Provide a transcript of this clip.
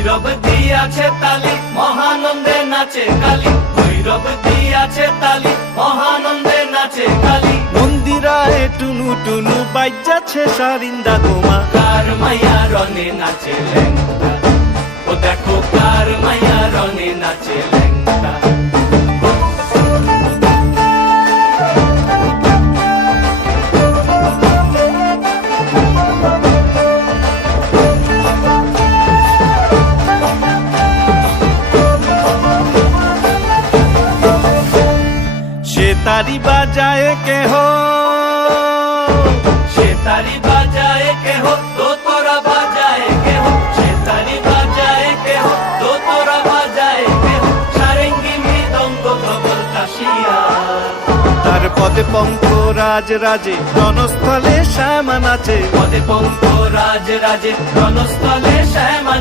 ভৈরব দিয়াছে তালি মহানন্দে নাচে কালী, ভৈরব দিয়াছে তালি মহানন্দে নাচে কালী। মন্দিরায় টুনু টুনু বাজ্যাছে সারিন্দা গোমা, কার মাইয়া রনে নাচে ল্যাংটা, ও দেখো কার মাইয়া রনে নাচে ল্যাংটা। সে তারি বাজায় কেহ, সে তারি বাজায় কেহ, দোতরা বাজায় কেহ, সে তারি বাজায় কেহ, দোতরা বাজায় কেহ, সারেঙ্গি মৃদঙ্গ ধবল কাশিয়া। তার পদে পঙ্ক রাজ রাজে রণস্থলে শ্যামা নাচে, পদে পঙ্ক রাজ রাজে রণস্থলে শ্যামা